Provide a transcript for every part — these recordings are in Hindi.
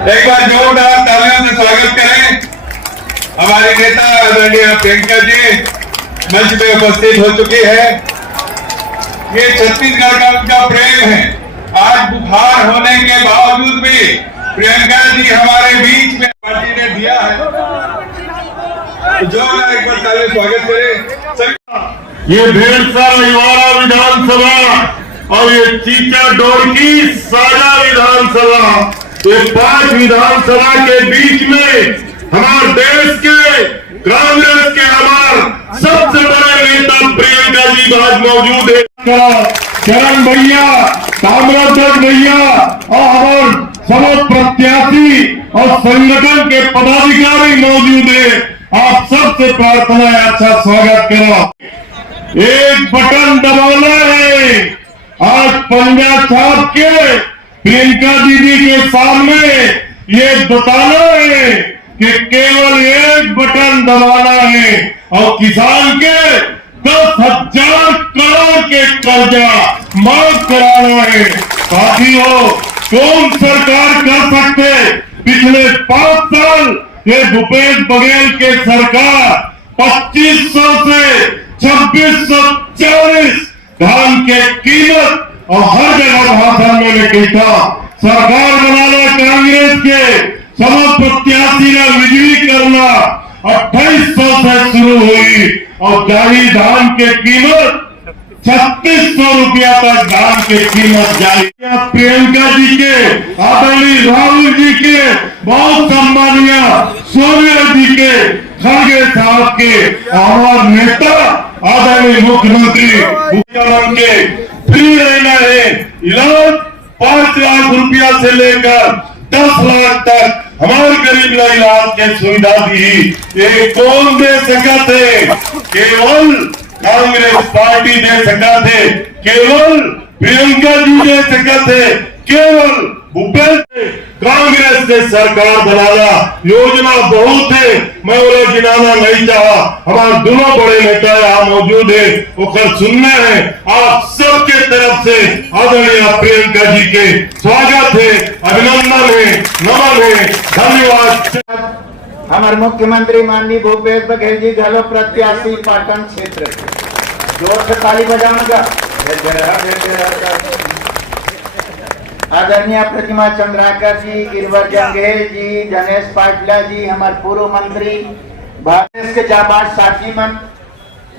एक बार जोरदार तालियों से स्वागत करें हमारे नेता आदरणीय प्रियंका जी मंच पे उपस्थित हो चुकी है। ये छत्तीसगढ़ का उनका प्रेम है। आज बुखार होने के बावजूद भी प्रियंका जी हमारे बीच में पार्टी ने दिया है। तो जोरदार एक बार तालियों से स्वागत करें। ये भेड़सा निवाड़ा विधानसभा और ये चीचा डोरकी साझा विधानसभा, ये 5 विधानसभा के बीच में हमारे देश के कांग्रेस के हमारे सबसे बड़े नेता प्रियंका जी आज मौजूद है। चरण भैया, ताम्रध्वज भैया और हमारे सब प्रत्याशी और संगठन के पदाधिकारी मौजूद है। आप सबसे प्रार्थना है अच्छा स्वागत करो। एक बटन दबाना है। आज पंजा छाप के प्रियंका दीदी के सामने ये बताना है कि केवल एक बटन दबाना है और किसान के 10,000 करोड़ के कर्जा माफ कराना है। साथियों, कौन सरकार कर सकते? पिछले 5 साल ये भूपेश बघेल के सरकार 2500 से 2640 धान के कीमत और हर जगह भाषण में लिखी था। सरकार बनाना कांग्रेस के सब प्रत्याशी ने विजयी करना 2800 से शुरू हुई और जारी धान के कीमत 3600 रुपया तक धान की कीमत जारी। प्रियंका जी के, आदरणीय राहुल जी के, बहुत सम्मानीय सोनिया जी के, खड़गे साहब के, हमारे नेता आदरणीय मुख्यमंत्री के फ्री रहना है। इलाज 5 लाख रुपया से लेकर 10 लाख तक हमारे गरीब का इलाज की सुविधा दी। ये कौन दे सका थे? केवल कांग्रेस पार्टी दे सका थे, केवल प्रियंका जी दे सका थे, केवल भूपेश कांग्रेस ने सरकार बनाना। योजना बहुत है, मैं वो गिनाना नहीं चाहा। हमारे दोनों बड़े नेता यहाँ मौजूद है, उकर सुनना है। आप सबके तरफ से आदरणीय प्रियंका जी के स्वागत है, अभिनंदन है, नमन है, धन्यवाद। हमारे मुख्यमंत्री माननीय भूपेश बघेल जी घलो प्रत्याशी पाटन क्षेत्र, जोर से ताली बजाऊंगा। आदरणीय प्रतिमा चंद्राकर जी, गिरवर जंगेल जी, जनेश पाटिला जी, हमारे पूर्व मंत्री, भारत के जाबाज साथी मन,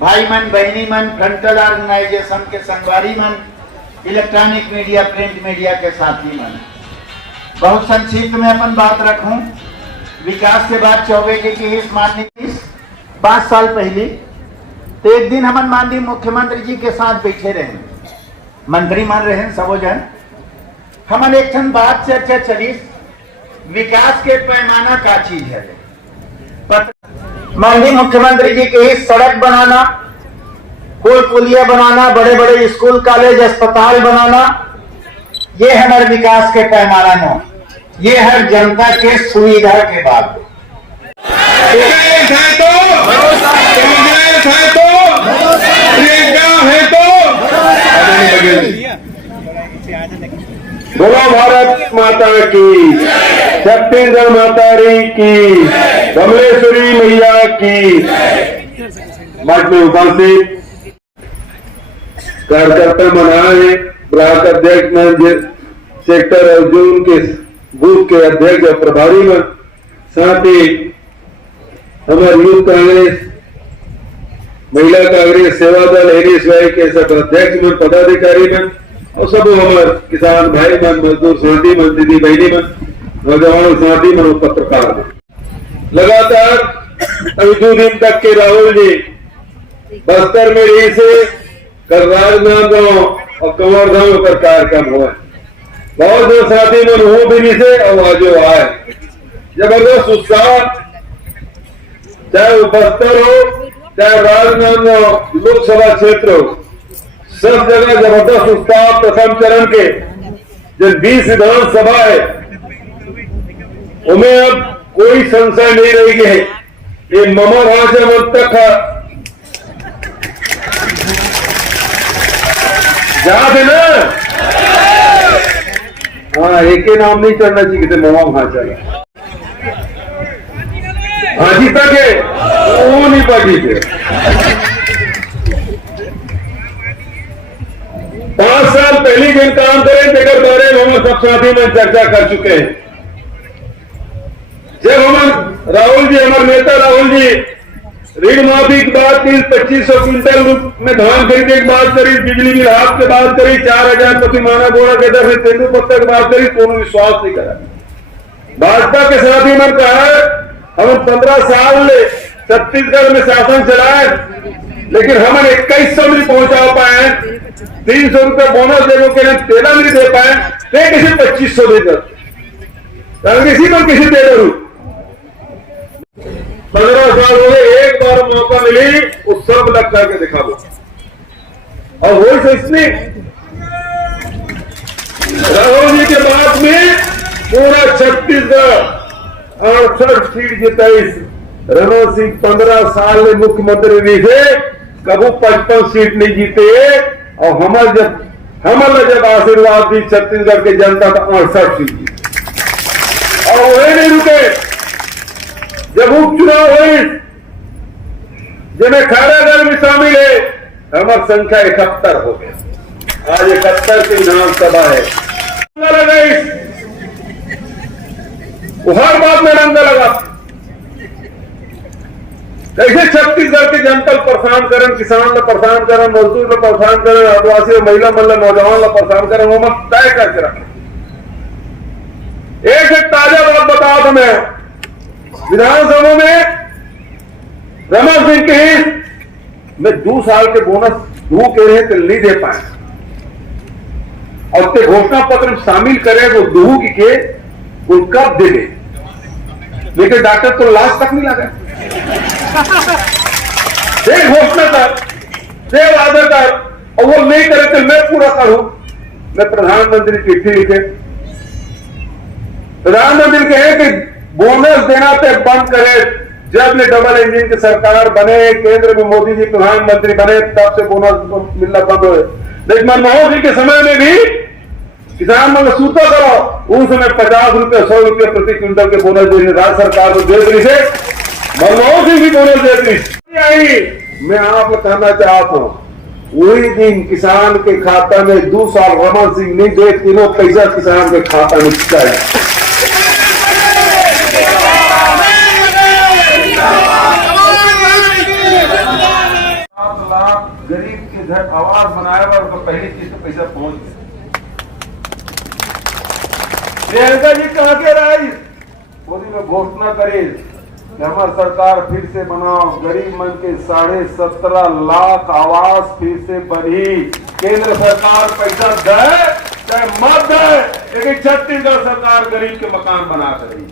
भाई मन, बहनी मन, फ्रंटल ऑर्गेनाइजेशन के संगवारी मन, इलेक्ट्रॉनिक मीडिया, प्रिंट मीडिया के साथी मन, बहुत संक्षिप्त में अपन बात रखूं। विकास के बाद चौबे जी की इस माननीय 5 साल पहले तो एक दिन हम माननीय मुख्यमंत्री जी के साथ बैठे रहे, मंत्री मान रहे सबो जन। हम एक बात चर्चा चली, विकास के पैमाना का चीज है। माननीय मुख्यमंत्री जी की सड़क बनाना, पुल पुलिया बनाना, बड़े बड़े स्कूल कॉलेज अस्पताल बनाना, ये हमारे विकास के पैमाना में, ये हर जनता के सुविधा के बाद बोलो भारत माता की, छत्तीसगढ़ मातारी की, कमलेश्वरी मैया की। मठ में उपस्थित कार्यकर्ता बनाए, ब्लॉक अध्यक्ष में, सेक्टर और जोन के बूथ के अध्यक्ष और प्रभारी में, साथ ही हमारे यूथ कांग्रेस, महिला कांग्रेस, सेवा दल, एनएसवाई के सब अध्यक्ष में, पदाधिकारी में और सब हमारे किसान भाई मन, मजदूर साथी मन, दीदी बहनी मन, नौजवान साथी मन, पत्रकार लगातार अभी 2 दिन तक के राहुल जी बस्तर में रही से कल राजनांदगांव और कंवरधाम पर कार्यक्रम हुआ। बहुत जो साथी मन हो भी नहीं से और आज आए, जबरदस्त उत्साह, चाहे वो बस्तर हो, चाहे राजनांदगांव लोकसभा क्षेत्र हो, सब जगह जबरदस्त उत्साह। प्रथम चरण के जो 20 विधानसभा है उनमें अब कोई संशय नहीं रही है। ये ममा भाषा मत तक याद है ना, हाँ, एक ही नाम नहीं चढ़ना चाहिए थे, मवा वहां चला हाजी तक है वो नहीं पार्टी थे। 5 साल पहले जिन काम करें तेरे बारे में हम सब साथी में चर्चा कर चुके हैं। जब हम राहुल जी, हमारे नेता राहुल जी ऋण माफी की बात की, 2500 क्विंटल में धान खरीदने की बात करी, बिजली बिल हाफ की बात करी, 4000 प्रति माना बोरा के दर से तेंदुपत्ता की बात करी, कोनो विश्वास नहीं करा। भाजपा के साथी ने कहा हम 15 साल छत्तीसगढ़ में शासन चलाए, लेकिन हम 2100 नहीं पहुंचा पाए, 300 रुपये बोनस देने के लिए 13 नहीं दे पाए, किसी 2500 देकर किसी को किसी दे दू। 15 साल हो गए, एक बार मौका मिली उस सब लग करके दिखा दो। और वही सोचनी राहुल जी के बाद में पूरा छत्तीसगढ़ 68 सीट जिताई। रमन सिंह 15 साल में मुख्यमंत्री नहीं थे, कबू 55 सीट नहीं जीते। और हमारे जब आशीर्वाद दी छत्तीसगढ़ की जनता तो 68 सीट जीती। और वही नहीं रुके, जब उपचुनाव हुई जिन्हें खैरागढ़ में शामिल है, हमारी संख्या 71 हो गया। आज 71 की विधानसभा है। हर बात में रंगा लगा। कैसे छत्तीसगढ़ की जनता परेशान करें, किसान को परेशान करें, मजदूर को परेशान करें, आदिवासी महिला मतलब नौजवान को परेशान करें, वो मत तय करके रखें। एक ताजा बात बताओ तो मैं विधानसभा में रमन सिंह के हित में 2 साल के बोनस दू के रहे तो नहीं दे पाए, और उसके घोषणा पत्र में शामिल करे वो दू के वो कब दे दे, लेकिन डॉक्टर तो लाश तक नहीं लगा। दे घोषणा कर, दे वादा कर, और वो नहीं करे तो मैं पूरा करूं। मैं प्रधानमंत्री चिट्ठी लिखे, प्रधानमंत्री कहे कि बोनस देना पे बंद करे। जब ये डबल इंजन की सरकार बने, केंद्र में मोदी जी प्रधानमंत्री बने, तब से बोनस मिलना बंद हो। लेकिन मनमोहन सिंह के समय में भी किसान में सूता करो, उस समय 50 रुपये 100 रुपये प्रति क्विंटल के बोनस देने राज्य सरकार को दे रही से, मनमोहन सिंह भी बोनस देती आई। मैं आपको कहना चाहता हूं, वही दिन किसान के खाता में 2 साल रमन सिंह नहीं दे, तीनों पैसा किसान के खाता में चाहिए। 7 लाख गरीब के घर आवास बनाया हुआ, उनका पहली किस्त पैसा पहुंच गया। प्रियंका जी कहा के रही मोदी में घोषणा करे कि हमारी सरकार फिर से बनाओ, गरीब मन के 17.5 लाख आवास फिर से बनी। केंद्र सरकार पैसा दे चाहे मत दे, लेकिन छत्तीसगढ़ सरकार गरीब के मकान बना करेगी।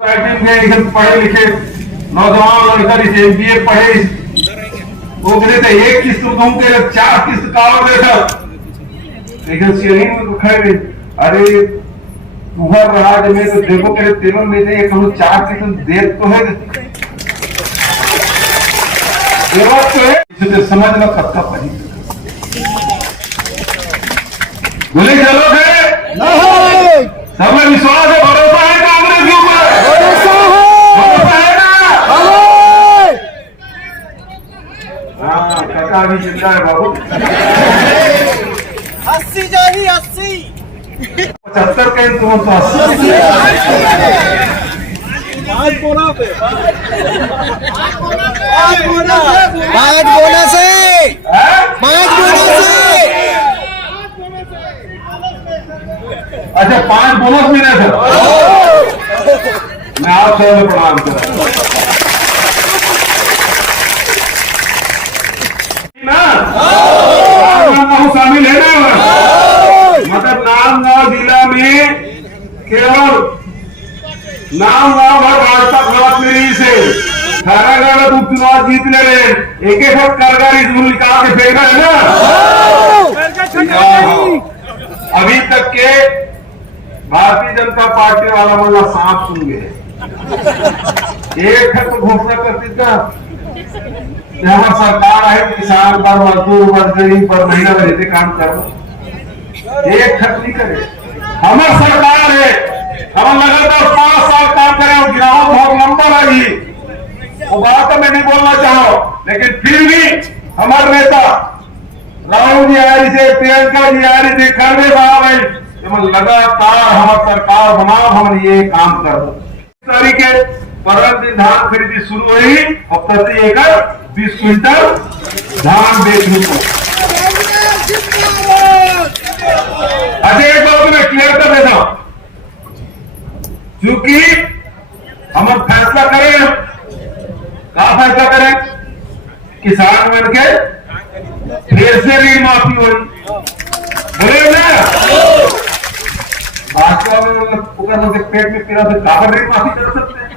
पढ़े लिखे नौजवान लड़का MBA पढ़े, वो बोले थे 1 किस्त दूं के 4 किस्त का और देखा, लेकिन शेयरिंग में तो खड़े। अरे तुहर रहा जब मैं तो देखो के तेरह में से 4 किस्त दे तो है, तो है इसे समझ लो सबका पड़ी। बोले चलो सब में विश्वास है, भरोसा है कांग्रेस के ऊपर, भरोसा है ना? हाँ, काका भी चिंता है बाबू। 80 जाही 80 75 के तुम तो 80 5 बोनस है, 5 बोनस है, 5 बोनस है। अच्छा 5 बोनस मिले सर, मैं आप सबको प्रणाम करता हूँ। शामिल है ना, मतलब नामगांव जिला में केवल नामगांव और भाजपा खराब मिली से खैरागढ़ उपचुनाव जीत ले रहे, एक कारगर इस मूल निकाल के फेंक रहे हैं ना। अभी तक के भारतीय जनता पार्टी वाला मतलब सांप सुन गए, एक तो घोषणा करती था हमारी सरकार है, किसान पर, मजदूर पर, गरीब पर, महिला पर काम करो। एक खर्च नहीं करे। हमारी सरकार है, हम लगातार 5 साल काम करें और गिरावट बहुत लंबा लगी, वो बात तो मैं नहीं बोलना चाहूँ, लेकिन फिर भी हमारे नेता राहुल जी आ रही थे, प्रियंका जी आ रही थी, खड़े भाई लगातार हमारी सरकार बनाओ, हम ये काम कर दो। इस तरीके पर दिन धान खरीदी शुरू हुई और प्रति एकड़ 20 क्विंटल धान बेचने को। अच्छा एक बात मैं क्लियर कर देता हूं, क्योंकि हम फैसला करें, क्या फैसला करें, किसान बन के फिर से ऋण माफी हो, बोले ना पेट में पीड़ा से काबर ऋण माफी कर सकते हैं।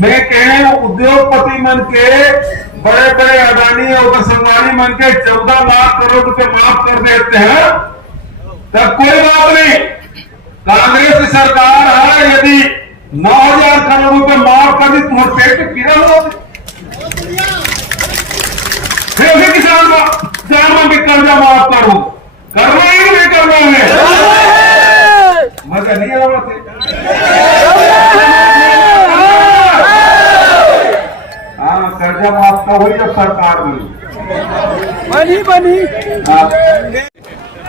मैं कह उद्योगपति मन के बड़े बड़े अडानी और संगवानी मन के 14 लाख करोड़ रुपए माफ कर देते हैं, तब कोई बात नहीं। कांग्रेस सरकार है, यदि 9,000 करोड़ रुपए माफ कर दी, तुम्हारे पेट में पीड़ा हो, फिर किसान का जान में कर्जा माफ करो, करना ही नहीं करना है, मजा नहीं आ रहा। हाँ, कर्जा माफ का हुई जब सरकार बनी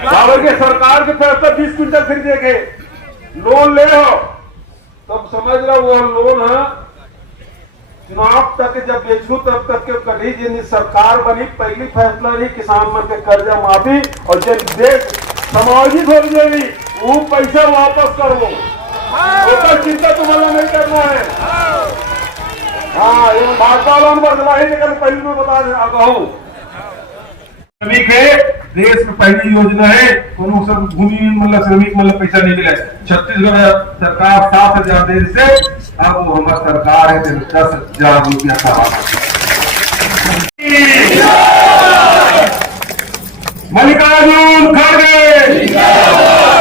बाबर के सरकार के फैसला 20 क्विंटल खरीदेंगे, लोन ले हो, तब समझ रहा वो लोन है चुनाव तक जब बेचू तब तक के कभी जिन सरकार बनी पहली फैसला रही किसान मन के कर्जा माफी, और जब देश समाजिक हो जाएगी वो पैसा वापस कर लो, तो चिंता तुम्हारा नहीं करना है। हाँ, ये भाजपा वालों बदला ही निकल, पहले में बता कहूँ श्रमिक है, देश में पहली योजना है, दोनों सब भूमि मतलब श्रमिक मतलब पैसा नहीं मिला। छत्तीसगढ़ सरकार 7,000 दे से, अब वो हमारी सरकार है 10,000 रुपया का। मल्लिकार्जुन खड़गे,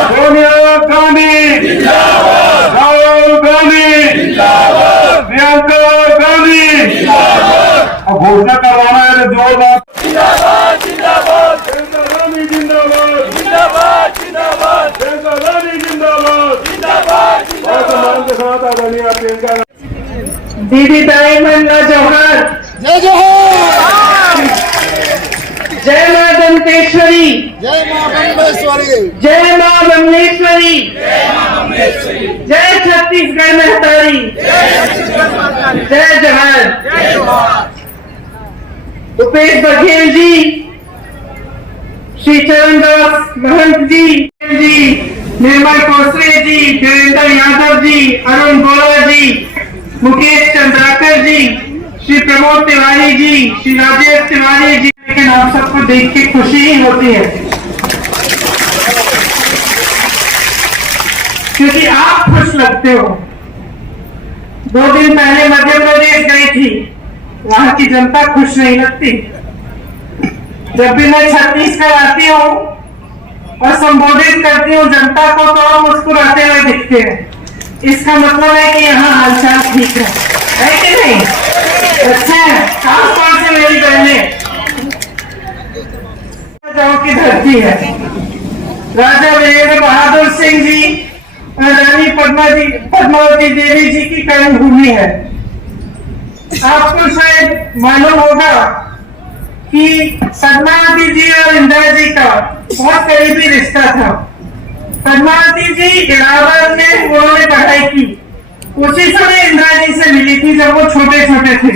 सोनिया गांधी, राहुल गांधी, प्रियंका गांधी, अब घोषणा करवाना है जोरदार जिंदाबाद जिंदाबाद, प्रियंका गांधी जिंदाबाद जिंदाबाद जिंदाबाद, प्रियंका गांधी जिंदाबाद जिंदाबाद जिंदाबाद के साथ आदरणीय प्रियंका दीदी दाइमन जौहर, जय जोहार, जय मां दंतेश्वरी, जय मां बम्बेश्वरी, जय मां बम्बेश्वरी, जय छत्तीसगढ़ महतारी, जय जोहार। भूपेश बघेल जी, श्री चरणदास महंत जी, निर्मल कोसरे जी, देवेंद्र यादव जी, अरुण गोला जी, मुकेश चंद्राकर जी, श्री प्रमोद तिवारी जी, श्री राजेश तिवारी जी, लेकिन आप सबको देख के खुशी ही होती है, क्योंकि आप खुश लगते हो। 2 दिन पहले मध्य प्रदेश गई थी, वहां की जनता खुश नहीं लगती। जब भी मैं छत्तीसगढ़ आती हूँ और संबोधित करती हूँ जनता को, तो हम मुस्कुराते हुए दिखते हैं। इसका मतलब है कि यहाँ हालचाल ठीक है कि नहीं? अच्छा है। खास तौर से मेरी बहनें की धरती है, राजा वीरेंद्र बहादुर सिंह जी और रानी पद्मावती देवी जी की कर्मभूमि है। आपको शायद मालूम होगा कि पद्मावती जी और इंदिरा जी का बहुत करीबी रिश्ता था। पद्मावती जी इलाहाबाद में उन्होंने पढ़ाई की, उसी समय इंदिरा जी से मिली थी जब वो छोटे छोटे थे,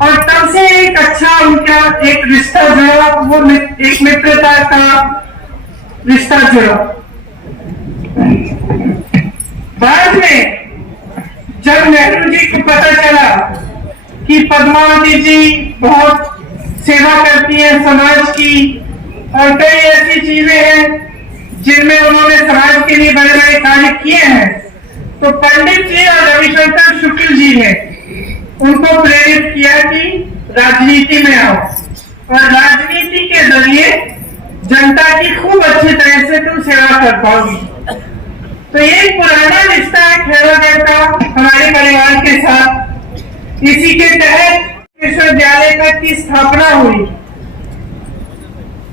और तब से एक अच्छा उनका एक रिश्ता जुड़ा, वो एक मित्रता का रिश्ता जुड़ा। बाद में जब नेहरू जी को पता चला कि पद्मावती जी बहुत सेवा करती है समाज की, और कई ऐसी चीजें हैं जिनमें उन्होंने समाज के लिए बड़े बड़े कार्य किए हैं, तो पंडित जी और रविशंकर शुक्ल जी ने उनको प्रेरित किया कि राजनीति में आओ और राजनीति के जरिए जनता की खूब अच्छी तरह से तुम सेवा कर पाओगी। तो ये पुराना रिश्ता है खैरागढ़ का हमारे परिवार के साथ। इसी के तहत विश्वविद्यालय की स्थापना हुई।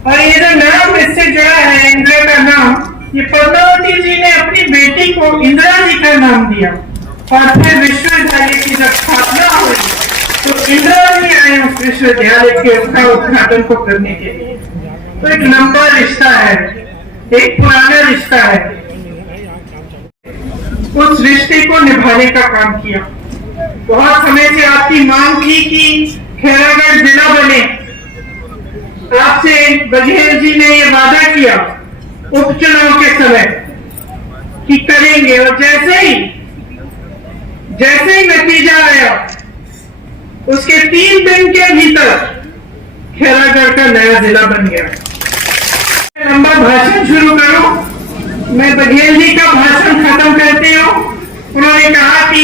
और ये जो नाम इससे जुड़ा है इंदिरा का नाम, ये पद्मावती जी ने अपनी बेटी को इंदिरा जी का नाम दिया और फिर विश्वविद्यालय की जब स्थापना हुई तो इंदिरा जी आए उस विश्वविद्यालय के उसका उद्घाटन को करने के लिए। तो एक लंबा रिश्ता है, एक पुराना रिश्ता है। उस रिश्ते को निभाने का काम किया। बहुत समय से आपकी मांग थी कि खैरागढ़ जिला बने। आपसे बघेल जी ने ये वादा किया उपचुनाव के समय कि करेंगे, और जैसे ही नतीजा आया उसके 3 दिन के भीतर खैरागढ़ का नया जिला बन गया। लंबा भाषण शुरू करूं, मैं बघेल जी का भाषण खत्म करती हूँ। उन्होंने कहा कि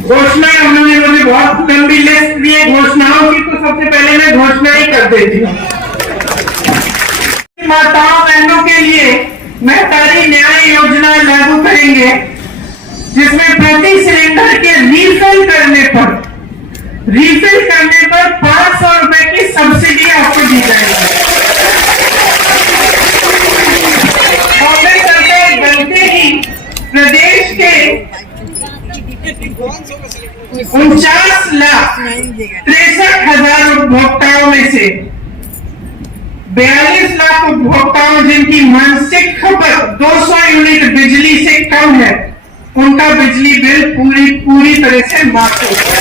घोषणाएं, उन्होंने मुझे बहुत लंबी लिस्ट दी है घोषणाओं की, तो सबसे पहले मैं घोषणा ही कर देती हूँ। माताओं बहनों के लिए महतारी न्याय योजना लागू करेंगे, जिसमें प्रति सिलेंडर के रीफिल करने पर 500 रुपए की सब्सिडी आपको दी जाएगी। कांग्रेस सरकार बनते ही प्रदेश के 49,63,000 उपभोक्ताओं में से 42 लाख उपभोक्ताओं जिनकी मासिक खपत 200 यूनिट बिजली से कम है, उनका बिजली बिल पूरी तरह से माफ होगा।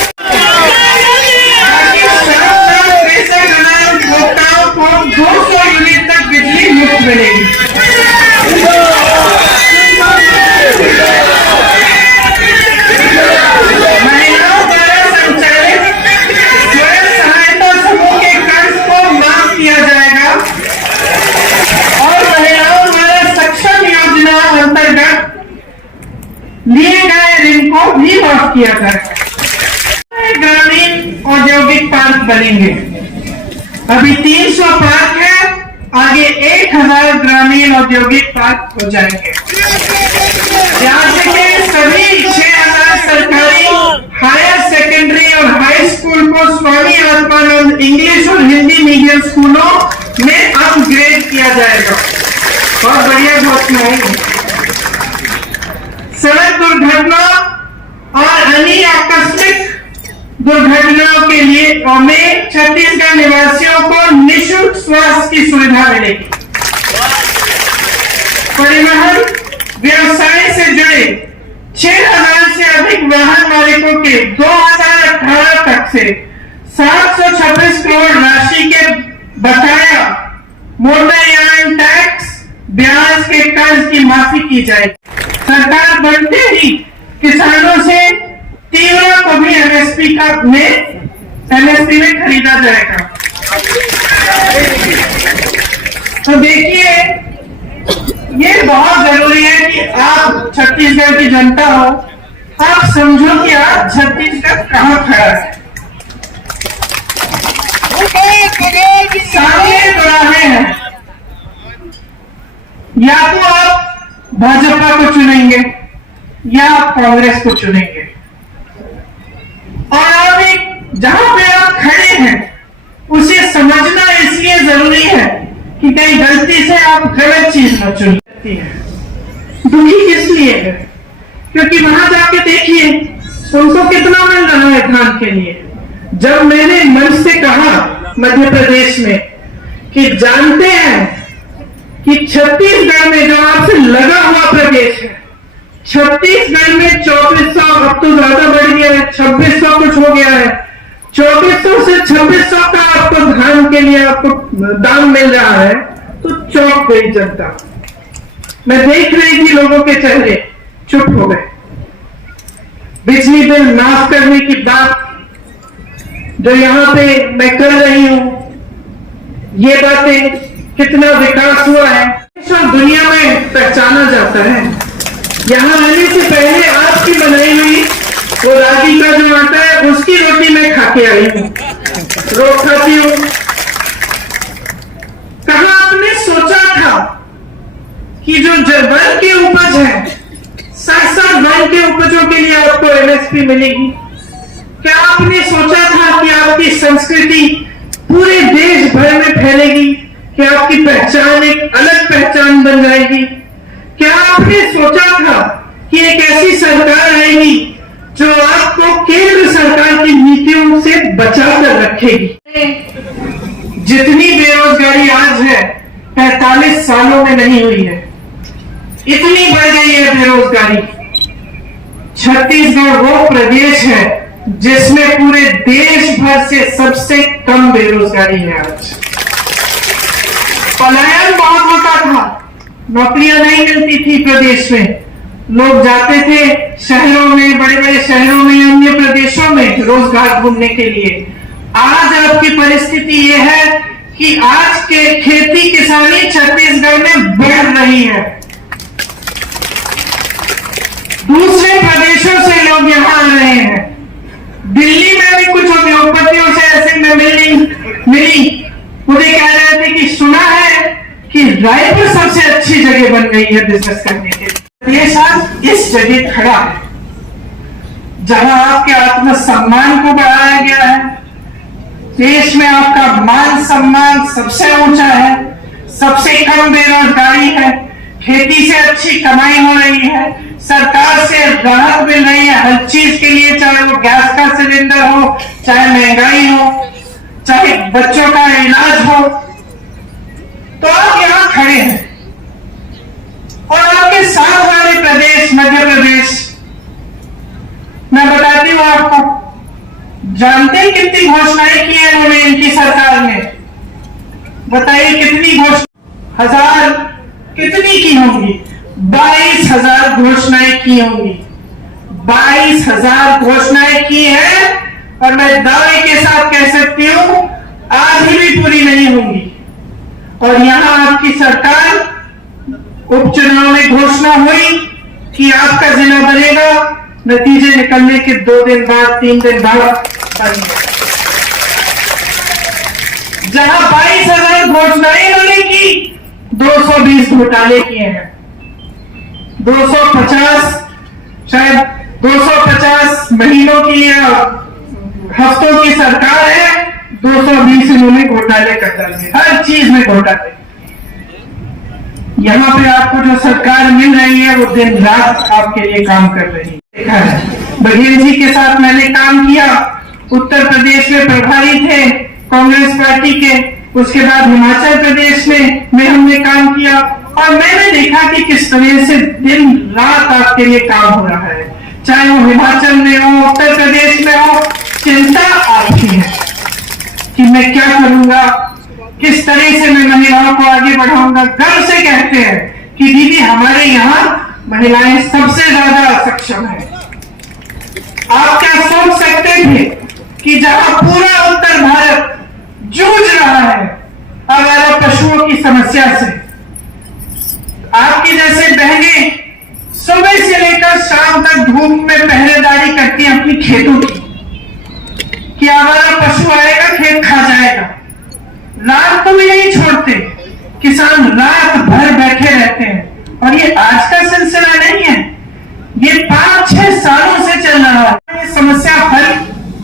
63,000 उपभोक्ताओं को 200 यूनिट तक बिजली मुफ्त मिलेगी। महिलाओं द्वारा संचालित स्वयं सहायता समूह के कर्ज को माफ किया जाएगा और महिलाओं द्वारा सक्षम योजना अंतर्गत लिए गए ऋण को भी माफ किया जाएगा। ग्रामीण औद्योगिक पार्क बनेंगे। अभी 300 पार्क है, आगे 1000 ग्रामीण औद्योगिक पार्क हो जाएंगे। राज्य के सभी 6000 सरकारी हायर सेकेंडरी और हाई स्कूल को स्वामी आत्मानंद इंग्लिश और हिंदी मीडियम स्कूलों में अपग्रेड किया जाएगा। बहुत बढ़िया घोषणा है। सड़क दुर्घटना और अन्य आकस्मिक दुर्घटनाओं के लिए में छत्तीसगढ़ निवासियों को निःशुल्क स्वास्थ्य की सुविधा मिलेगी। परिवहन व्यवसाय से जुड़े 6000 से अधिक वाहन मालिकों के 2018 तक से 726 करोड़ राशि के बकाया मोटरयान टैक्स ब्याज के कर्ज की माफी की जाएगी। सरकार बनते ही किसानों से तीवरा को भी एमएसपी में खरीदा जाएगा। तो देखिए, ये बहुत जरूरी है कि आप छत्तीसगढ़ की जनता हो, आप समझो कि आप छत्तीसगढ़ कहां खड़ा है। सामने चौराहे हैं, या तो आप भाजपा को चुनेंगे या आप कांग्रेस को चुनेंगे, और आप जहां पे आप खड़े हैं उसे समझना इसलिए जरूरी है कि कहीं गलती से आप गलत चीज न चुन सकती है। दुखी किस लिए है? क्योंकि वहां जाके देखिए उनको कितना मिल रहा है धान के लिए। जब मैंने मंच से कहा मध्य प्रदेश में कि जानते हैं कि छत्तीसगढ़ में जो आपसे लगा हुआ प्रदेश है, छत्तीसगढ़ में 3400, अब तो ज्यादा बढ़ गया है, 2600 कुछ हो गया है, 3400 से 2600 का आपको धान के लिए आपको दाम मिल रहा है, तो चौंक गई जनता। मैं देख रही थी लोगों के चेहरे चुप हो गए। बिजली बिल माफ करने की बात जो यहां पे मैं कर रही हूं, ये बातें कितना विकास हुआ है दुनिया में पहचाना जाता है। यहाँ आने से पहले आपकी बनाई हुई वो रागी का जो आटा है उसकी रोटी मैं खा के आई हूँ, रोज खाती हूँ। कहा आपने सोचा था कि जो वन की उपज है, 7 वन के उपजों के लिए आपको एमएसपी मिलेगी? क्या आपने सोचा था कि आपकी संस्कृति पूरे देश भर में फैलेगी, कि आपकी पहचान एक अलग पहचान बन जाएगी? क्या आपने सोचा था कि एक ऐसी सरकार आएगी जो आपको केंद्र सरकार की नीतियों से बचाकर रखेगी? जितनी बेरोजगारी आज है 45 सालों में नहीं हुई है, इतनी बढ़ गई है बेरोजगारी। छत्तीसगढ़ वो प्रदेश है जिसमें पूरे देश भर से सबसे कम बेरोजगारी है। आज पलायन बहुत होता था, नौकरियां नहीं मिलती थी प्रदेश में, लोग जाते थे शहरों में, बड़े बड़े शहरों में, अन्य प्रदेशों में रोजगार ढूंढने के लिए। आज आपकी परिस्थिति ये है कि आज के खेती किसानी छत्तीसगढ़ में बढ़ रही है। दूसरे प्रदेशों से लोग यहाँ आ रहे हैं। दिल्ली में भी कुछ उद्योगपतियों से ऐसे में मिली, मुझे कह रहे थे कि सुना है कि रायपुर सबसे अच्छी जगह बन गई है बिजनेस करने के लिए। ये साथ इस जगह खड़ा है जहां आपके आत्मसम्मान को बढ़ाया गया है, देश में आपका मान सम्मान सबसे ऊंचा है, सबसे कम बेरोजगारी है, खेती से अच्छी कमाई हो रही है, सरकार से राहत मिल रही है हर चीज के लिए, चाहे वो गैस का सिलेंडर हो, चाहे महंगाई हो, चाहे बच्चों का इलाज हो। तो आप यहां खड़े हैं और आपके साथ वाले प्रदेश मध्य प्रदेश, मैं बताती हूं आपको, जानते हैं कितनी घोषणाएं की है उन्होंने इनकी सरकार ने? बताइए कितनी हजार कितनी की होंगी? 22,000 घोषणाएं की होंगी। 22,000 घोषणाएं की है और मैं दावे के साथ कह सकती हूं आधी भी पूरी नहीं होंगी। और यहां आपकी सरकार, उपचुनाव में घोषणा हुई कि आपका जिला बनेगा, नतीजे निकलने के 2 दिन बाद 3 दिन बाद बन गया। जहां 22,000 घोषणाएं इन्होंने की, 220 घोटाले किए हैं। 250 शायद 250 महीनों की या हफ्तों की सरकार है, 220 इन्होंने घोटाले कर डाले, हर चीज में घोटाले। यहाँ पे आपको जो सरकार मिल रही है वो दिन रात आपके लिए काम कर रही है। देखा है, बघेल जी के साथ मैंने काम किया, उत्तर प्रदेश में प्रभारी थे कांग्रेस पार्टी के, उसके बाद हिमाचल प्रदेश में हमने काम किया और मैंने देखा कि किस तरह से दिन रात आपके लिए काम हो रहा है, चाहे वो हिमाचल में हो, उत्तर प्रदेश में हो। चिंता आपकी है कि मैं क्या करूंगा, किस तरह से मैं महिलाओं को आगे बढ़ाऊंगा। गर्व से कहते हैं कि दीदी हमारे यहाँ महिलाएं सबसे ज्यादा सक्षम है। आप क्या सोच सकते थे कि जहां पूरा उत्तर भारत जूझ रहा है आवारा पशुओं की समस्या से, आपकी जैसे बहनें सुबह से लेकर शाम तक धूप में पहरेदारी करती हैं अपनी खेतों की, कि आवारा पशु आएगा खेत खा जाएगा। रात को भी नहीं छोड़ते, किसान रात भर बैठे रहते हैं। और ये आज का सिलसिला नहीं है, ये 5-6 सालों से चल रहा है। ये समस्या हल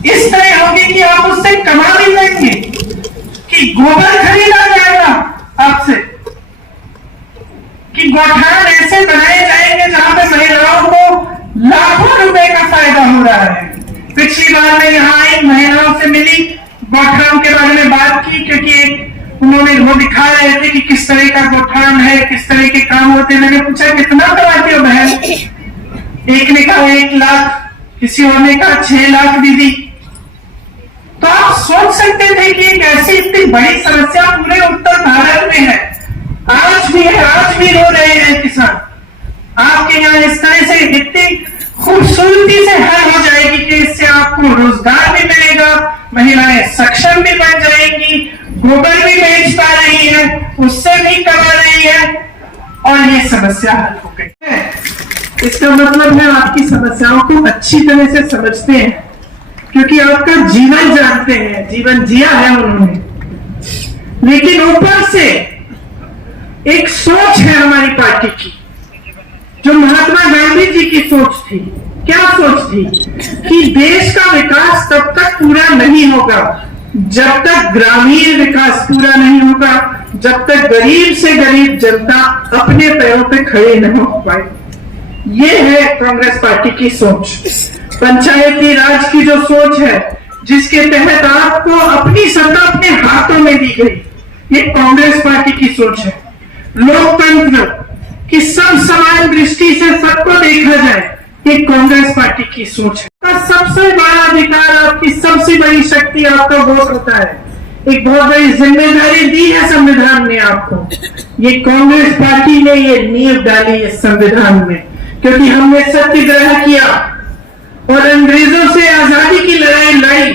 इस तरह होगी कि आप उससे कमा भी लेंगे, कि गोबर खरीदा जाएगा आपसे, कि गौठान ऐसे बनाए जाएंगे जहां पे महिलाओं को लाखों रुपए का फायदा हो रहा है। पिछली बार मैं यहाँ आई, महिलाओं से मिली, गौठान के बारे में बात की, क्योंकि उन्होंने वो दिखा रहे थे कि किस तरह का गौठान है, किस तरह के काम होते हैं। मैंने पूछा कितना कराती हो बहन? एक ने कहा 1 लाख, किसी और ने कहा 6 लाख दीदी। तो आप सोच सकते थे कि एक ऐसी इतनी बड़ी समस्या पूरे उत्तर भारत में है, आज भी है, आज भी रो रहे हैं किसान। आपके यहाँ इस तरह से इतनी खूबसूरती से हल हो जाएगी कि इससे आपको रोजगार भी मिलेगा, महिलाएं सक्षम भी बन जाएंगी, गोबर भी बेच पा रही है, उससे भी कमा रही है और ये समस्या हल हो गई है। इसका मतलब है आपकी समस्याओं को अच्छी तरह से समझते हैं, क्योंकि आपका जीवन जानते हैं, जीवन जिया है उन्होंने। लेकिन ऊपर से एक सोच है हमारी पार्टी की, जो महात्मा गांधी जी की सोच थी। क्या सोच थी? कि देश का विकास तब तक पूरा नहीं होगा जब तक ग्रामीण विकास पूरा नहीं होगा, जब तक गरीब से गरीब जनता अपने पैरों पे खड़े नहीं हो पाए। ये है कांग्रेस पार्टी की सोच, पंचायती राज की जो सोच है, जिसके तहत आपको अपनी सत्ता अपने हाथों में दी गई, ये कांग्रेस पार्टी की सोच है। लोकतंत्र की सब समान दृष्टि से सबको देखा जाए, ये कांग्रेस पार्टी की सोच है। का सबसे बड़ा अधिकार, आपकी सबसे बड़ी शक्ति आपका वोट होता है। एक बहुत बड़ी जिम्मेदारी दी है संविधान ने आपको। ये कांग्रेस पार्टी ने ये नींव डाली इस संविधान में, क्योंकि हमने सत्याग्रह किया और अंग्रेजों से आजादी की लड़ाई लाई,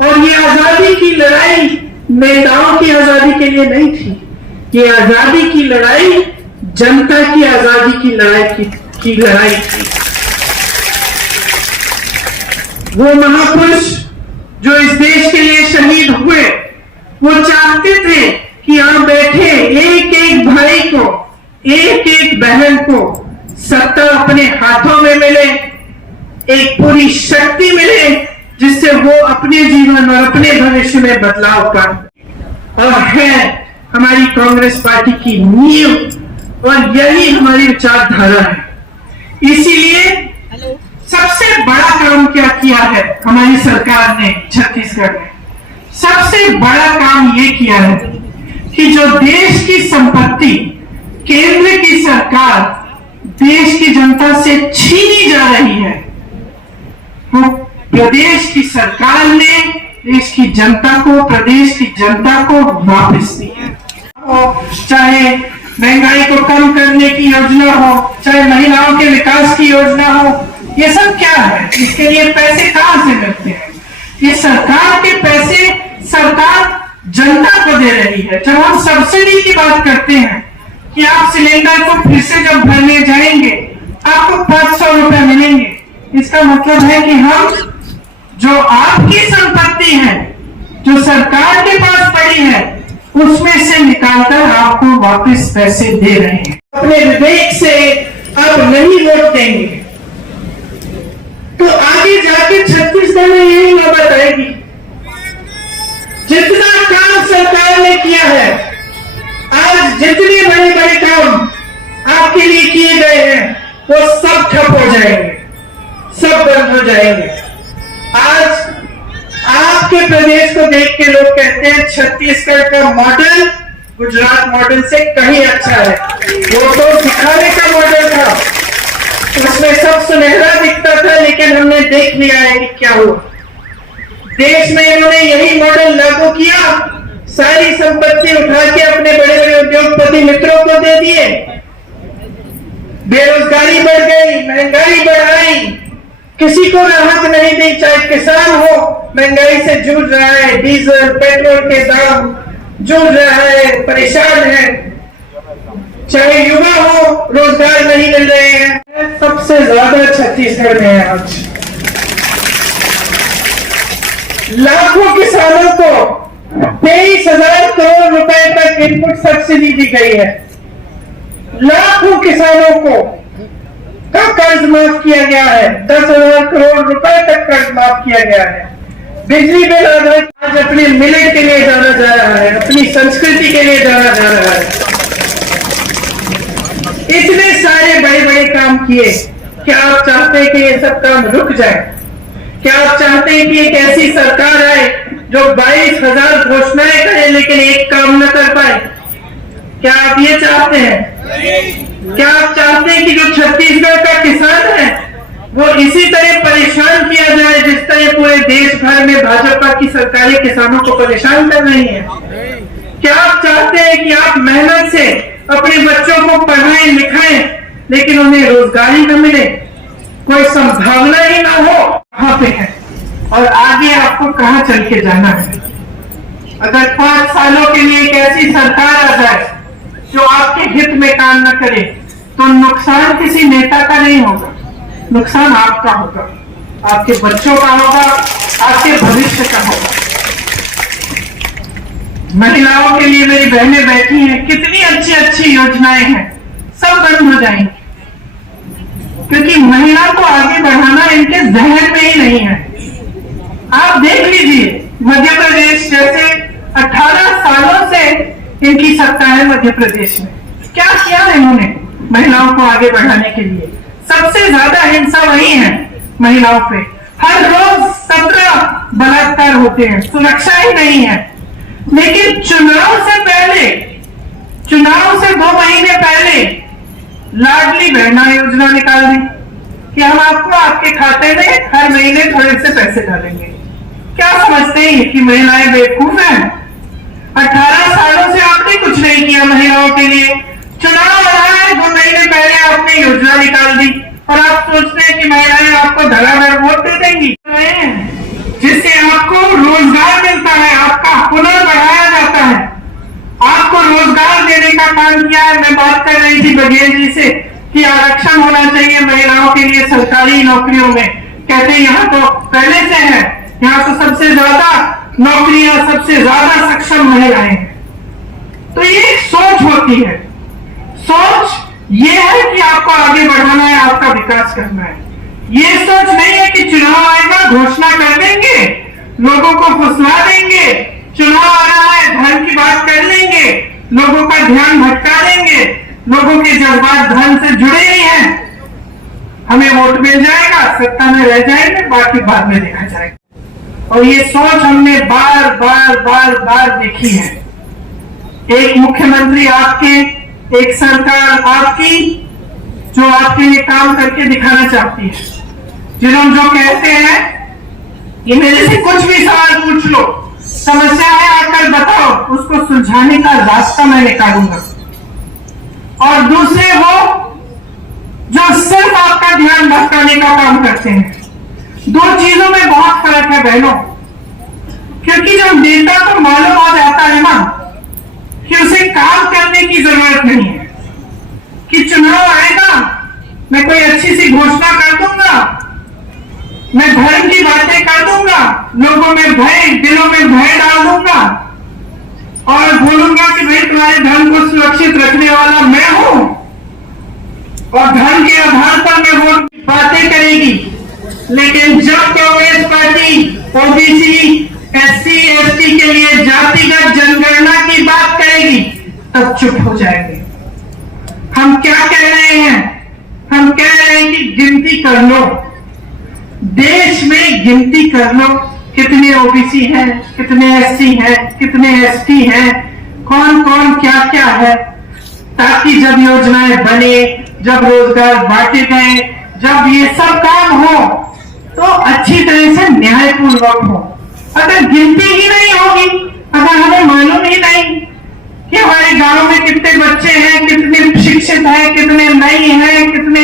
और ये आजादी की लड़ाई नेताओं की आजादी के लिए नहीं थी, ये आजादी की लड़ाई जनता की आजादी की लड़ाई थी। वो महापुरुष जो इस देश के लिए शहीद हुए, वो चाहते थे कि यहां बैठे एक एक भाई को, एक एक बहन को सत्ता अपने हाथों में मिले, एक पूरी शक्ति मिले, जिससे वो अपने जीवन और अपने भविष्य में बदलाव कर। और है हमारी कांग्रेस पार्टी की नींव, और यही हमारी विचारधारा है। इसीलिए सबसे बड़ा काम क्या किया है हमारी सरकार ने छत्तीसगढ़ में? सबसे बड़ा काम ये किया है कि जो देश की संपत्ति केंद्र की सरकार देश की जनता से छीनी जा रही है, वो प्रदेश की सरकार ने देश की जनता को, प्रदेश की जनता को वापस दी है। चाहे महंगाई को कम करने की योजना हो, चाहे महिलाओं के विकास की योजना हो, ये सब क्या है? इसके लिए पैसे कहां से मिलते हैं? ये सरकार के पैसे सरकार जनता को दे रही है। जब हम सब्सिडी की बात करते हैं कि आप सिलेंडर को फिर से जब भरने जाएंगे आपको 500 रुपए मिलेंगे, इसका मतलब है कि हम जो आपकी संपत्ति है, जो सरकार के पास पड़ी है, उसमें से निकालकर आपको वापस पैसे दे रहे हैं। अपने विवेक से आप नहीं वोट देंगे तो आगे जाके छत्तीसगढ़ में यही नौबत आएगी। जितना काम सरकार ने किया है, आज जितने बड़े बड़े काम आपके लिए किए गए हैं, वो सब ठप हो जाएंगे, सब बंद हो जाएंगे। आज आपके प्रदेश को देख के लोग कहते हैं छत्तीसगढ़ का मॉडल गुजरात मॉडल से कहीं अच्छा है। वो तो दिखाने का मॉडल था, उसमें सब सुनहरा दिखता था, लेकिन हमने देख लिया है कि क्या हुआ। देश में इन्होंने यही मॉडल लागू किया, सारी संपत्ति उठा के अपने बड़े बड़े उद्योगपति मित्रों को दे दिए, बेरोजगारी बढ़ गई, महंगाई बढ़ाई, किसी को राहत नहीं दी। चाहे किसान हो, महंगाई से जूझ रहा है, डीजल पेट्रोल के दाम जूझ रहा है, परेशान है। चाहे युवा हो, रोजगार नहीं मिल रहे हैं। सबसे ज्यादा छत्तीसगढ़ में है आज। लाखों किसानों को 23,000 करोड़ रुपए तक इनपुट सब्सिडी दी गई है। लाखों किसानों को का कर्ज माफ किया गया है, 10,000 करोड़ रुपए तक कर्ज माफ किया गया है। बिजली बिल आधारित आज अपने मिलेट के लिए जाना जा रहा है, अपनी संस्कृति के लिए जाना जा रहा है। इतने सारे बड़े बड़े काम किए। क्या आप चाहते हैं कि ये सब काम रुक जाए? क्या आप चाहते हैं कि एक ऐसी सरकार आए जो 22,000 घोषणाएं करे लेकिन एक काम न कर पाए? क्या आप ये चाहते हैं? क्या आप चाहते हैं कि जो छत्तीसगढ़ का किसान है वो इसी तरह परेशान किया जाए जिस तरह पूरे देश भर में भाजपा की सरकारें किसानों को परेशान कर रही है? क्या आप चाहते हैं कि आप मेहनत से अपने बच्चों को पढ़ाएं लिखाएं लेकिन उन्हें रोजगार ही न मिले, कोई संभावना ही ना हो? कहां पे है और आगे आपको कहां चल के जाना है? अगर 5 सालों के लिए एक ऐसी सरकार आ जाए जो आपके हित में काम न करे तो नुकसान किसी नेता का नहीं होगा, नुकसान आपका होगा, आपके बच्चों का होगा, आपके भविष्य का होगा। महिलाओं के लिए मेरी बहनें बैठी हैं, कितनी अच्छी अच्छी योजनाएं हैं, सब बंद हो जाएंगी क्योंकि महिला को आगे बढ़ाना इनके जहन में ही नहीं है। आप देख लीजिए मध्य प्रदेश जैसे 18 सालों से इनकी सत्ता है मध्य प्रदेश में, क्या किया है इन्होंने महिलाओं को आगे बढ़ाने के लिए? सबसे ज्यादा हिंसा वही है महिलाओं पे। हर रोज 17 बलात्कार होते हैं, सुरक्षा ही नहीं है। लेकिन चुनाव से 2 महीने पहले लाडली बहना योजना निकाल दी कि हम आपको आपके खाते में हर महीने थोड़े से पैसे डालेंगे। क्या समझते हैं कि महिलाएं बेवकूफ हैं? 18 सालों से आपने कुछ नहीं किया महिलाओं के लिए। चुनाव आ रहा है, 2 महीने पहले आपने योजना निकाल दी और आप सोचते हैं कि महिलाएं आपको धड़ाधड़ वोट दे देंगी, जिससे आपको रोजगार मिलता है, आपका हुनर बढ़ाया जाता है, आपको रोजगार देने का काम किया है। मैं बात कर रही थी बघेल जी से कि आरक्षण होना चाहिए महिलाओं के लिए सरकारी नौकरियों में। कहते हैं यहाँ तो पहले से है, यहाँ तो सबसे ज्यादा नौकरियां, सबसे ज्यादा सक्षम महिलाएं हैं। तो ये एक सोच होती है। सोच ये है कि आपको आगे बढ़ाना है, आपका विकास करना है। ये सोच नहीं है कि चुनाव आएगा घोषणा कर देंगे, लोगों को फुसला देंगे, चुनाव आ रहा है धन की बात कर लेंगे, लोगों का ध्यान भटका देंगे, लोगों के जज्बात धन से जुड़े ही हैं, हमें वोट मिल जाएगा, सत्ता में रह जाएंगे, बाकी बाद में देखा जाएगा। और ये सोच हमने बार बार देखी है। एक मुख्यमंत्री आपके, एक सरकार आपकी जो आपके लिए काम करके दिखाना चाहती है, जिन्होंने जो कहते हैं कि मेरे से कुछ भी सवाल पूछ लो, समस्या है आकर बताओ, उसको सुलझाने का रास्ता मैं निकालूंगा। और दूसरे वो जो सिर्फ आपका ध्यान भटकाने का काम करते हैं। 2 चीजों में बहुत फर्क है बहनों, क्योंकि जब नेता को मालूम हो जाता है ना कि उसे काम करने की जरूरत नहीं है, कि चुनाव आएगा मैं कोई अच्छी सी घोषणा कर दूंगा, मैं धर्म की बातें कर दूंगा, लोगों में भय, दिलों में भय डाल दूंगा और बोलूंगा कि भाई तुम्हारे धर्म को सुरक्षित रखने वाला मैं हूं और धर्म के आधार पर मैं वोट बातें करेगी। लेकिन जब Congress party OBC, SC, ST के लिए जातिगत जनगणना की बात करेगी तब चुप हो जाएंगे। हम क्या कह रहे हैं? हम कह रहे हैं कि गिनती कर लो, देश में गिनती कर लो, कितने ओबीसी हैं, कितने एससी हैं, कितने एसटी हैं, कौन कौन क्या क्या है, ताकि जब योजनाएं बने, जब रोजगार बांटे गए, जब ये सब काम हो तो अच्छी तरह से न्यायपूर्वक हो। अगर गिनती ही नहीं होगी, अगर हमें मालूम ही नहीं कि हमारे गांव में कितने बच्चे हैं, कितने शिक्षित हैं, कितने नहीं हैं, कितने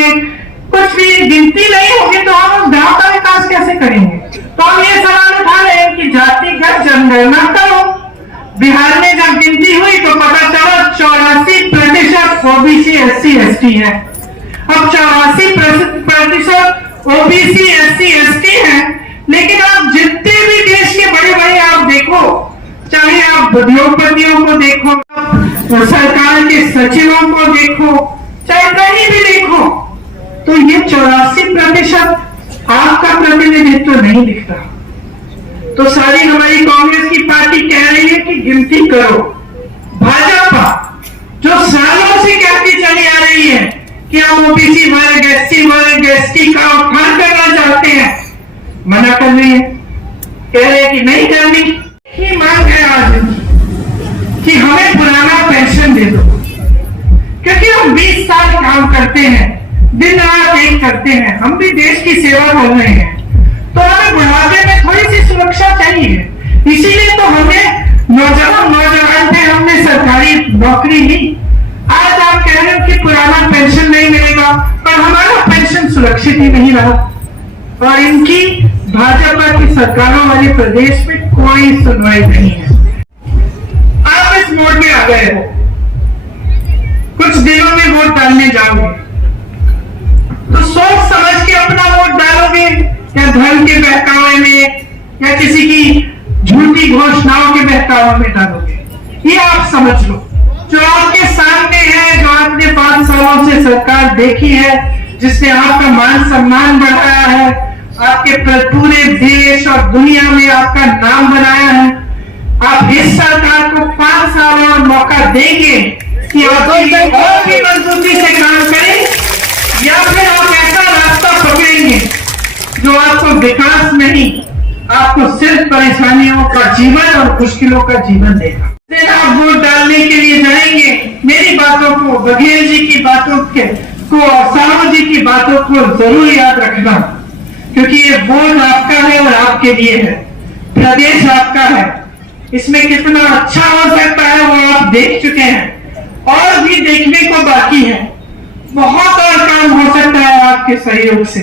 कुछ भी गिनती नहीं होगी तो हम उस गांव का विकास कैसे करेंगे? तो हम ये सवाल उठा रहे हैं कि जातिगत जनगणना करो। बिहार में जब गिनती हुई तो पता चला 84% ओबीसी, एससी, एसटी है। अब 84% ओबीसी, एससी, एसटी है, लेकिन आप जितने भी देश के बड़े बड़े आप देखो, चाहे आप उद्योगपतियों को देखो, सरकार के सचिवों को देखो, चाहे कहीं भी देखो, तो ये 84% आपका प्रतिनिधित्व नहीं दिखता। तो सारी हमारी कांग्रेस की पार्टी कह रही है कि गिनती करो। भाजपा जो सालों से कहती चली आ रही है कि हम ओबीसी वर्ग, एससी वर्ग, एसटी का उत्थान करना चाहते हैं, मना कर रही है, कह रहे हैं कि नहीं करनी। ही मांग है आज कि हमें पुराना पेंशन दे दो, क्योंकि हम 20 साल काम करते हैं, दिन रात एक करते हैं, हम भी देश की सेवा कर रहे हैं, तो हमें बुढ़ापे में थोड़ी सी सुरक्षा चाहिए। इसीलिए तो हमें नौजवान थे, हमने सरकारी नौकरी ली। आज आप कह रहे हो कि पुराना पेंशन नहीं मिलेगा, पर हमारा पेंशन सुरक्षित ही नहीं रहा। और इनकी भाजपा की सरकारों वाले प्रदेश में कोई सुनवाई नहीं है। आप इस मोड में आ गए हो, कुछ दिनों में वोट डालने जाओगे, तो सोच समझ के अपना वोट डालोगे या धर्म के बहकावे में या किसी की झूठी घोषणाओं के बहकावे में डालोगे? ये आप समझ लो। जो आपके सामने है, जो आपने 5 सालों से सरकार देखी है, जिसने आपका मान सम्मान बढ़ाया है, आपके पूरे देश और दुनिया में आपका नाम बनाया है। आप इस सरकार को 5 साल और मौका देंगे कि आपके लिए और भी मजबूती से काम करें, या फिर आप ऐसा रास्ता पकड़ेंगे जो आपको विकास नहीं, आपको सिर्फ परेशानियों का जीवन और मुश्किलों का जीवन देगा। फिर आप वोट डालने के लिए जाएंगे, मेरी बातों को, बघेल जी की बातों को और साहू जी की बातों को जरूर याद रखना, क्योंकि ये वोट आपका है और आपके लिए है। प्रदेश आपका है, इसमें कितना अच्छा हो सकता है वो आप देख चुके हैं, और भी देखने को बाकी है। बहुत और काम हो सकता है आपके सहयोग से,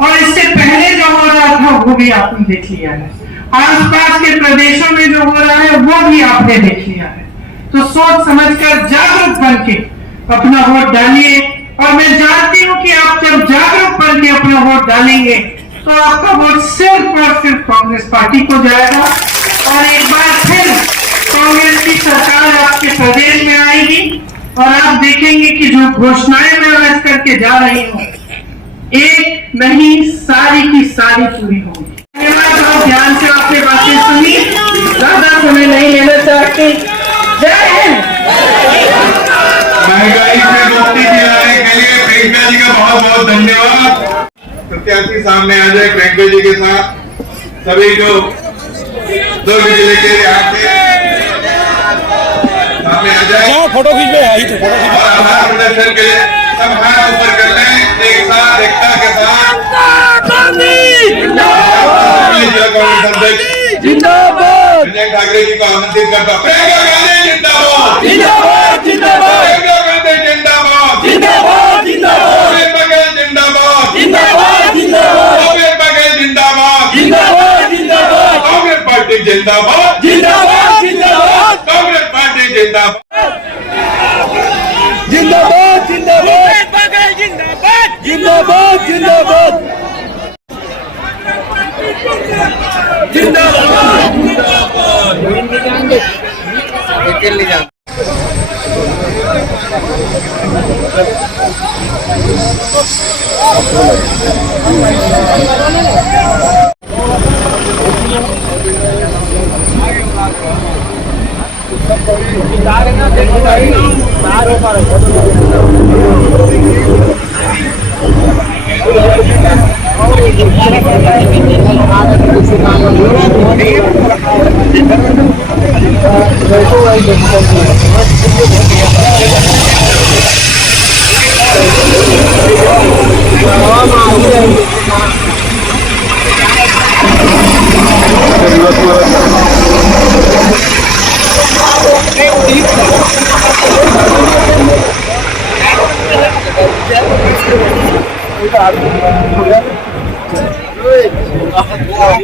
और इससे पहले जो हो रहा था वो भी आपने देख लिया है। आसपास के प्रदेशों में जो हो रहा है वो भी आपने देख लिया है। तो सोच समझकर जागरूक बन के अपना वोट डालिए, और मैं जानती हूं कि आप जब जागरूक बन के अपना वोट डालेंगे तो आपका वोट सिर्फ और सिर्फ कांग्रेस पार्टी को जाएगा, और एक बार फिर कांग्रेस की सरकार आपके प्रदेश में आएगी, और आप देखेंगे कि जो घोषणाएं मैं आज करके जा रही हूँ, एक नहीं सारी की सारी पूरी होगी। धन्यवाद। ध्यान से आपने बातें सुनी, ज्यादा समय नहीं लेना चाहती। जय हिंद। महंगाई से मुक्ति दिलाने के लिए प्रियंका जी का बहुत बहुत धन्यवाद। प्रत्याशी सामने आ जाए प्रियंका जी के साथ। सभी जो दुर्ग जिले के यहाँ के सामने आ जाए, फोटो खींच लो। और आभार प्रदर्शन के लिए सब हाथ ऊपर कर लें एक साथ, एकता के साथ। जिंदाबाद संजय ठाकरे जी को आमंत्रित करता। प्रियंका गांधी जिंदाबाद, जिंदाबाद जिंदाबाद प्रियंका गांधी जिंदाबाद, जिंदाबाद जिंदाबाद भूपेश बघेल जिंदाबाद, जिंदाबाद जिंदाबाद भूपेश बघेल जिंदाबाद, जिंदाबाद जिंदाबाद कांग्रेस पार्टी जिंदाबाद, जिंदाबाद जिंदाबाद कांग्रेस पार्टी जिंदाबाद, जिंदाबाद जिंदाबाद जिंदाबाद जिंदाबाद जरूरत